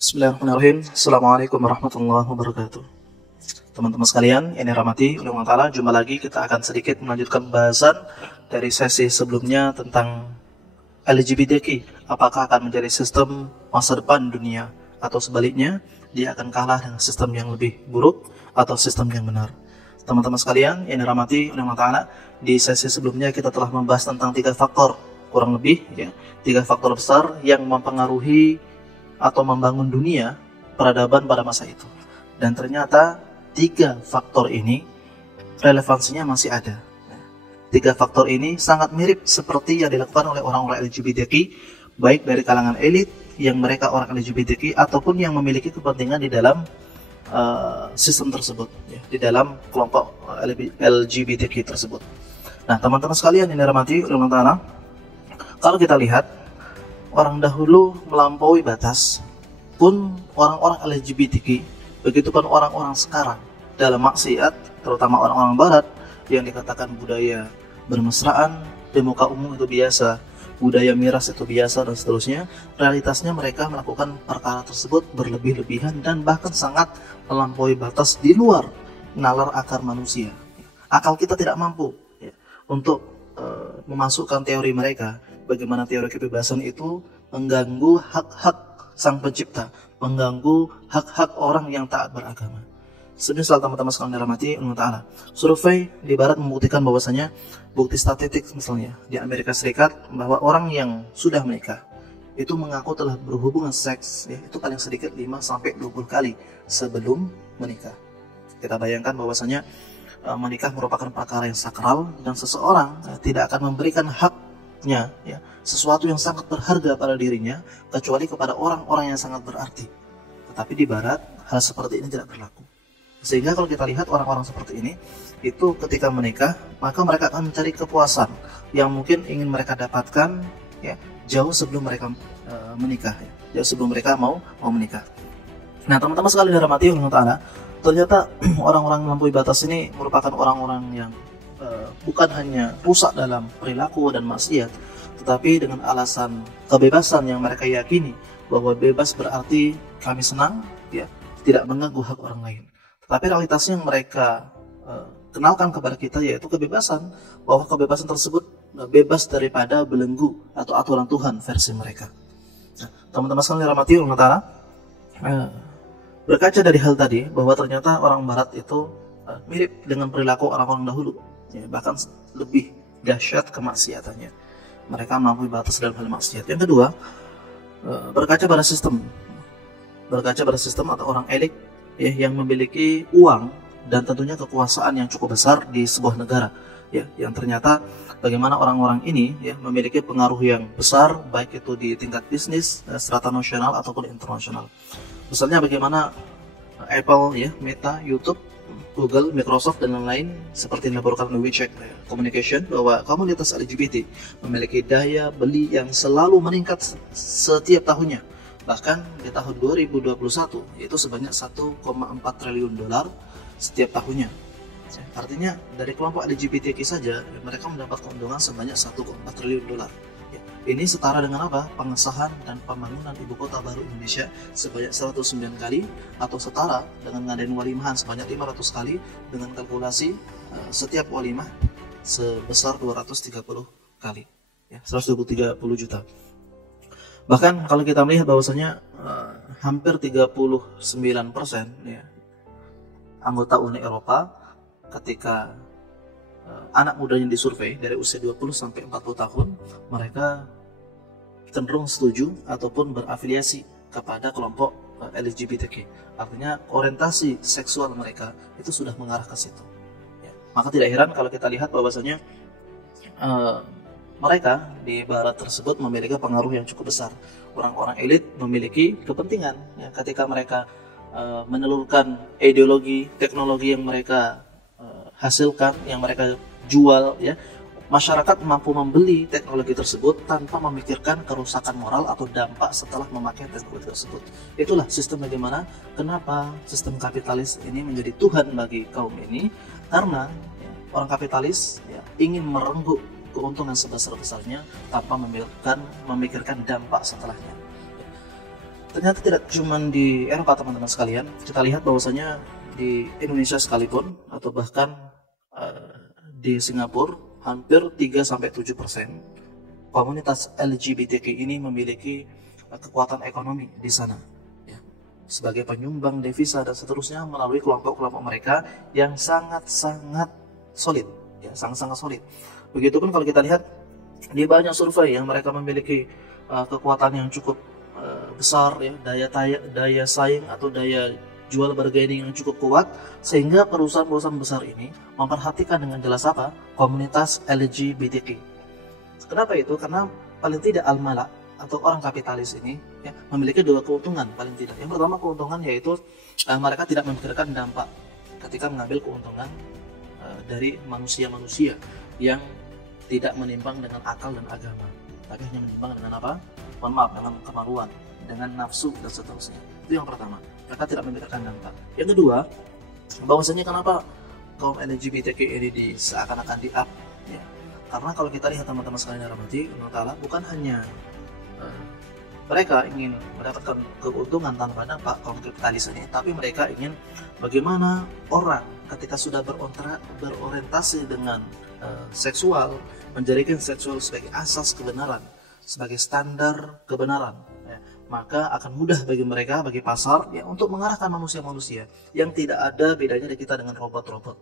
Bismillahirrahmanirrahim. Assalamualaikum warahmatullahi wabarakatuh. Teman-teman sekalian, yang dirahmati oleh Allah Ta'ala, jumpa lagi kita akan sedikit melanjutkan pembahasan dari sesi sebelumnya tentang LGBTQ. Apakah akan menjadi sistem masa depan dunia atau sebaliknya dia akan kalah dengan sistem yang lebih buruk atau sistem yang benar. Teman-teman sekalian, yang dirahmati oleh Allah Ta'ala, di sesi sebelumnya kita telah membahas tentang 3 faktor kurang lebih ya, 3 faktor besar yang mempengaruhi atau membangun dunia peradaban pada masa itu. Dan ternyata 3 faktor ini relevansinya masih ada. 3 faktor ini sangat mirip seperti yang dilakukan oleh orang-orang LGBTQ, baik dari kalangan elit yang mereka orang LGBTQ ataupun yang memiliki kepentingan di dalam sistem tersebut, ya, di dalam kelompok LGBTQ tersebut. Nah, teman-teman sekalian yang dirahmati oleh Allah Ta'ala, kalau kita lihat orang dahulu melampaui batas, pun orang-orang LGBTQ, begitupun orang-orang sekarang dalam maksiat, terutama orang-orang barat yang dikatakan budaya bermesraan di muka umum itu biasa, budaya miras itu biasa dan seterusnya. Realitasnya mereka melakukan perkara tersebut berlebih-lebihan dan bahkan sangat melampaui batas di luar nalar akar manusia. Akal kita tidak mampu ya, untuk memasukkan teori mereka. Bagaimana teori kebebasan itu mengganggu hak-hak sang pencipta, mengganggu hak-hak orang yang taat beragama. Semisal teman-teman sekalian dirahmati Allah Ta'ala, survei di barat membuktikan bahwasanya bukti statistik misalnya di Amerika Serikat bahwa orang yang sudah menikah itu mengaku telah berhubungan seks ya, itu paling sedikit 5-20 kali sebelum menikah. Kita bayangkan bahwasanya menikah merupakan perkara yang sakral dan seseorang tidak akan memberikan haknya ya, sesuatu yang sangat berharga pada dirinya kecuali kepada orang-orang yang sangat berarti. Tetapi di barat hal seperti ini tidak berlaku. Sehingga kalau kita lihat orang-orang seperti ini itu ketika menikah maka mereka akan mencari kepuasan yang mungkin ingin mereka dapatkan ya, jauh sebelum mereka menikah ya, jauh sebelum mereka mau menikah. Nah, teman-teman sekalian dirahmati Allah Ta'ala, ternyata orang-orang melampaui batas ini merupakan orang-orang yang bukan hanya rusak dalam perilaku dan maksiat, tetapi dengan alasan kebebasan yang mereka yakini bahwa bebas berarti kami senang ya, tidak mengganggu hak orang lain. Tetapi realitasnya yang mereka kenalkan kepada kita yaitu kebebasan, bahwa kebebasan tersebut bebas daripada belenggu atau aturan Tuhan versi mereka. Nah, teman-teman sekalian dirahmati Allah Ta'ala, berkaca dari hal tadi bahwa ternyata orang barat itu mirip dengan perilaku orang-orang dahulu ya, bahkan lebih dahsyat kemaksiatannya. Mereka melampaui batas dalam hal maksiat. Yang kedua, berkaca pada sistem atau orang elit ya, yang memiliki uang dan tentunya kekuasaan yang cukup besar di sebuah negara ya, yang ternyata bagaimana orang-orang ini ya memiliki pengaruh yang besar baik itu di tingkat bisnis, strata nasional ataupun internasional. Misalnya bagaimana Apple ya, Meta, YouTube, Google, Microsoft dan lain-lain seperti yang dilaporkan oleh WeChat Communication bahwa komunitas LGBT memiliki daya beli yang selalu meningkat setiap tahunnya. Bahkan di tahun 2021 yaitu sebanyak 1,4 triliun dolar setiap tahunnya. Artinya dari kelompok LGBTQ saja mereka mendapat keuntungan sebanyak 1,4 triliun dolar. Ini setara dengan apa? Pengesahan dan pembangunan ibu kota baru Indonesia sebanyak 109 kali atau setara dengan ngadain walimahan sebanyak 500 kali dengan kalkulasi setiap walimah sebesar 230 kali ya, 130 juta. Bahkan kalau kita melihat bahwasanya hampir 39% ya, anggota Uni Eropa ketika anak mudanya disurvei dari usia 20 sampai 40 tahun, mereka cenderung setuju ataupun berafiliasi kepada kelompok LGBTQ. Artinya orientasi seksual mereka itu sudah mengarah ke situ. Ya. Maka tidak heran kalau kita lihat bahwasanya mereka di barat tersebut memiliki pengaruh yang cukup besar. Orang-orang elit memiliki kepentingan ya, ketika mereka menelurkan ideologi, teknologi yang mereka hasilkan, yang mereka jual ya, masyarakat mampu membeli teknologi tersebut tanpa memikirkan kerusakan moral atau dampak setelah memakai teknologi tersebut. Itulah sistem bagaimana kenapa sistem kapitalis ini menjadi Tuhan bagi kaum ini, karena ya, orang kapitalis ya, ingin merenggut keuntungan sebesar-besarnya tanpa memikirkan dampak setelahnya. Ternyata tidak cuma di Eropa teman-teman sekalian, kita lihat bahwasanya di Indonesia sekalipun atau bahkan di Singapura hampir 3-7% komunitas LGBTQ ini memiliki kekuatan ekonomi di sana ya, sebagai penyumbang devisa dan seterusnya melalui kelompok-kelompok mereka yang sangat-sangat solid ya, sangat-sangat solid. Begitupun kalau kita lihat di banyak survei yang mereka memiliki kekuatan yang cukup besar ya, daya saing atau daya jual bargaining yang cukup kuat, sehingga perusahaan-perusahaan besar ini memperhatikan dengan jelas apa komunitas LGBTQ. Kenapa itu? Karena paling tidak al-mala atau orang kapitalis ini ya, memiliki dua keuntungan paling tidak. Yang pertama keuntungan yaitu mereka tidak memikirkan dampak ketika mengambil keuntungan dari manusia-manusia yang tidak menimbang dengan akal dan agama, tapi hanya menimbang dengan apa? Mohon maaf, dengan kemaluan, dengan nafsu dan seterusnya. Itu yang pertama, mereka tidak memikirkan dampak. Yang kedua, bahwasanya kenapa kaum LGBTQ ini seakan-akan di-up ya? Karena kalau kita lihat teman-teman sekalian rahmati Allah Ta'ala, bukan hanya mereka ingin mendapatkan keuntungan tanpa dampak kaum kapitalis ini, tapi mereka ingin bagaimana orang ketika sudah berorientasi dengan seksual, menjadikan seksual sebagai asas kebenaran, sebagai standar kebenaran ya, maka akan mudah bagi mereka, bagi pasar ya, untuk mengarahkan manusia-manusia yang tidak ada bedanya dari kita dengan robot-robot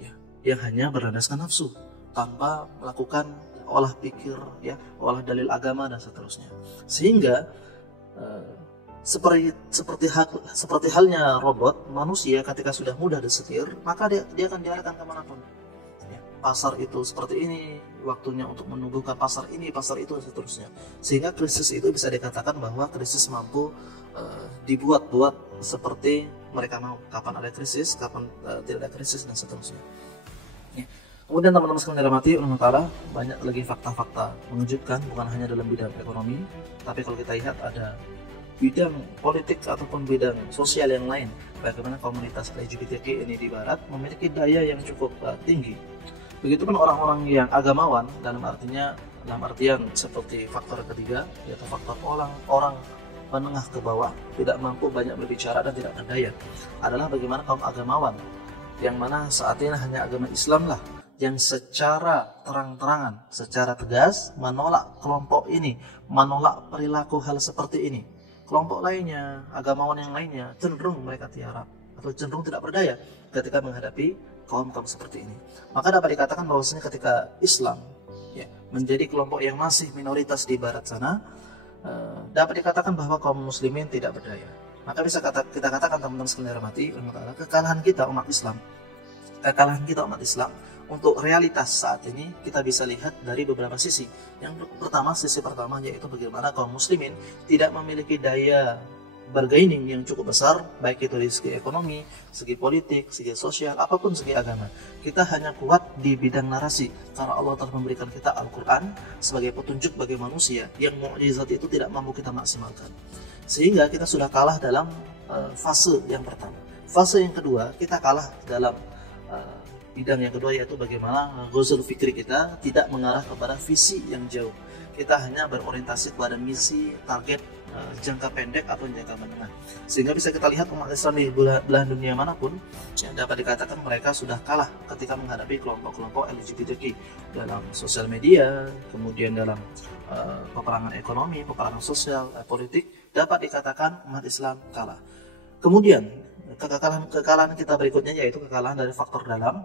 ya, yang hanya berlandaskan nafsu tanpa melakukan olah pikir ya, olah dalil agama dan seterusnya. Sehingga seperti halnya robot, manusia ketika sudah mudah disetir, maka dia akan diarahkan kemanapun ya, pasar itu seperti ini, waktunya untuk menumbuhkan pasar ini, pasar itu dan seterusnya. Sehingga krisis itu bisa dikatakan bahwa krisis mampu dibuat-buat seperti mereka mau. Kapan ada krisis, kapan tidak ada krisis dan seterusnya ya. Kemudian teman-teman sekalian dirahmati Allah Ta'ala, banyak lagi fakta-fakta mengejutkan, bukan hanya dalam bidang ekonomi, tapi kalau kita lihat ada bidang politik ataupun bidang sosial yang lain, bagaimana komunitas LGBTQ ini di Barat memiliki daya yang cukup tinggi. Begitupun orang-orang yang agamawan, dalam artian seperti faktor ketiga, yaitu faktor orang menengah ke bawah, tidak mampu banyak berbicara dan tidak berdaya, adalah bagaimana kaum agamawan, yang mana saat ini hanya agama Islam lah yang secara terang-terangan, secara tegas menolak kelompok ini, menolak perilaku hal seperti ini. Kelompok lainnya, agamawan yang lainnya, cenderung mereka tiarap atau cenderung tidak berdaya ketika menghadapi kaum-kaum seperti ini. Maka dapat dikatakan bahwasanya ketika Islam ya, menjadi kelompok yang masih minoritas di barat sana, dapat dikatakan bahwa kaum muslimin tidak berdaya. Maka bisa kita katakan teman-teman sekalian rahmati, kekalahan kita umat Islam untuk realitas saat ini kita bisa lihat dari beberapa sisi. Sisi pertama yaitu bagaimana kaum muslimin tidak memiliki daya bargaining yang cukup besar, baik itu dari segi ekonomi, segi politik, segi sosial, apapun segi agama. Kita hanya kuat di bidang narasi, karena Allah telah memberikan kita Al-Quran sebagai petunjuk bagi manusia yang mukjizat itu tidak mampu kita maksimalkan. Sehingga kita sudah kalah dalam fase yang pertama. Fase yang kedua, kita kalah dalam bidang yang kedua, yaitu bagaimana ghazal fikri kita tidak mengarah kepada visi yang jauh. Kita hanya berorientasi kepada misi, target jangka pendek atau jangka menengah. Sehingga bisa kita lihat umat Islam di belahan dunia manapun yang dapat dikatakan mereka sudah kalah ketika menghadapi kelompok-kelompok LGBTQ dalam sosial media, kemudian dalam peperangan ekonomi, peperangan sosial, politik, dapat dikatakan umat Islam kalah. Kemudian kekalahan kita berikutnya yaitu kekalahan dari faktor dalam,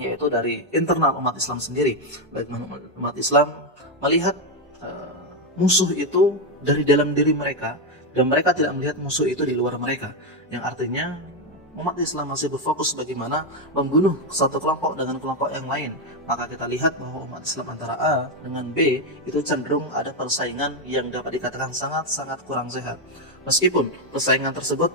yaitu dari internal umat Islam sendiri. Bagaimana umat Islam melihat musuh itu dari dalam diri mereka, dan mereka tidak melihat musuh itu di luar mereka, yang artinya umat Islam masih berfokus bagaimana membunuh satu kelompok dengan kelompok yang lain. Maka kita lihat bahwa umat Islam antara A dengan B itu cenderung ada persaingan yang dapat dikatakan sangat-sangat kurang sehat. Meskipun persaingan tersebut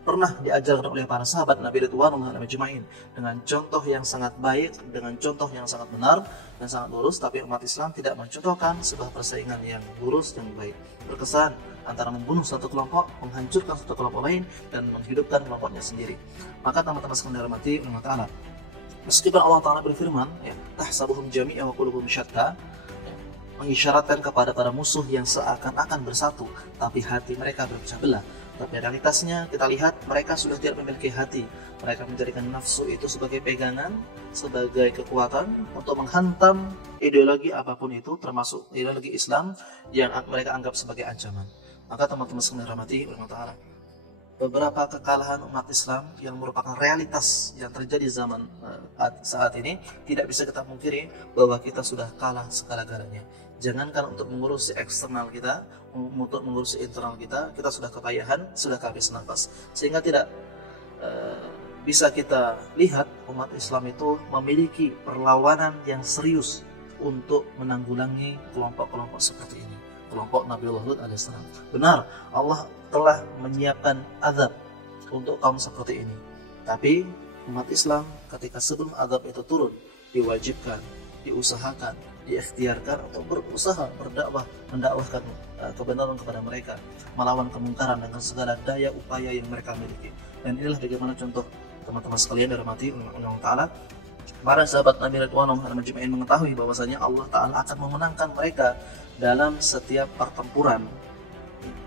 pernah diajarkan oleh para sahabat Nabi Ridwanullah Ajma'in dengan contoh yang sangat baik, dengan contoh yang sangat benar dan sangat lurus, tapi umat Islam tidak mencontohkan sebuah persaingan yang lurus dan baik. Berkesan antara membunuh satu kelompok, menghancurkan satu kelompok lain, dan menghidupkan kelompoknya sendiri. Maka teman-teman sekalian dirahmati Allah Ta'ala, meskipun Allah Ta'ala berfirman, tahsabuhum jami'a wa qulubuhum syatta, mengisyaratkan kepada para musuh yang seakan-akan bersatu, tapi hati mereka berpecah belah. Tapi realitasnya kita lihat mereka sudah tidak memiliki hati. Mereka menjadikan nafsu itu sebagai pegangan, sebagai kekuatan untuk menghantam ideologi apapun itu, termasuk ideologi Islam yang mereka anggap sebagai ancaman. Maka teman-teman sekalian dirahmati oleh Allah Ta'ala, beberapa kekalahan umat Islam yang merupakan realitas yang terjadi zaman saat ini, tidak bisa kita pungkiri bahwa kita sudah kalah segala-galanya. Jangankan untuk mengurusi eksternal kita, untuk mengurusi internal kita sudah kepayahan, sudah kehabis nafas. Sehingga tidak bisa kita lihat umat Islam itu memiliki perlawanan yang serius untuk menanggulangi kelompok-kelompok seperti ini. Kelompok Nabiullah Hud alaihissalam. Benar, Allah telah menyiapkan azab untuk kaum seperti ini. Tapi umat Islam ketika sebelum azab itu turun, diwajibkan, diusahakan, diikhtiarkan untuk berusaha berdakwah, mendakwahkan kebenaran kepada mereka, melawan kemungkaran dengan segala daya upaya yang mereka miliki. Dan inilah bagaimana contoh teman-teman sekalian dirahmati oleh Allah Ta'ala. Para sahabat Nabi Ridwanullah Majma'in mengetahui bahwasanya Allah Ta'ala akan memenangkan mereka dalam setiap pertempuran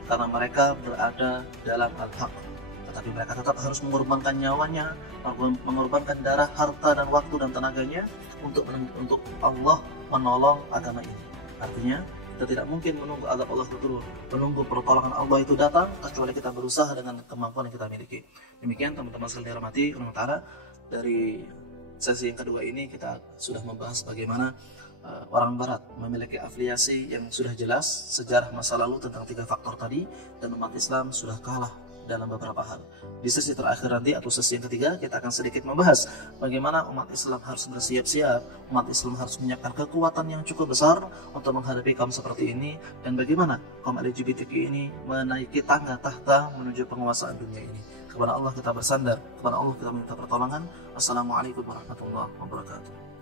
karena mereka berada dalam al-haq. Tetapi mereka tetap harus mengorbankan nyawanya, mengorbankan darah, harta, dan waktu dan tenaganya untuk Allah menolong agama ini. Artinya kita tidak mungkin menunggu azab Allah turun, menunggu pertolongan Allah itu datang, kecuali kita berusaha dengan kemampuan yang kita miliki. Demikian teman-teman sekalian dirahmati Allah Ta'ala, dari sesi yang kedua ini kita sudah membahas bagaimana orang Barat memiliki afiliasi yang sudah jelas, sejarah masa lalu tentang 3 faktor tadi, dan umat Islam sudah kalah dalam beberapa hal. Di sesi terakhir nanti atau sesi yang ketiga kita akan sedikit membahas bagaimana umat Islam harus bersiap-siap, umat Islam harus menyiapkan kekuatan yang cukup besar untuk menghadapi kaum seperti ini, dan bagaimana kaum LGBTQ ini menaiki tangga tahta menuju penguasaan dunia ini. Kepada Allah kita bersandar, kepada Allah kita minta pertolongan. Wassalamualaikum warahmatullahi wabarakatuh.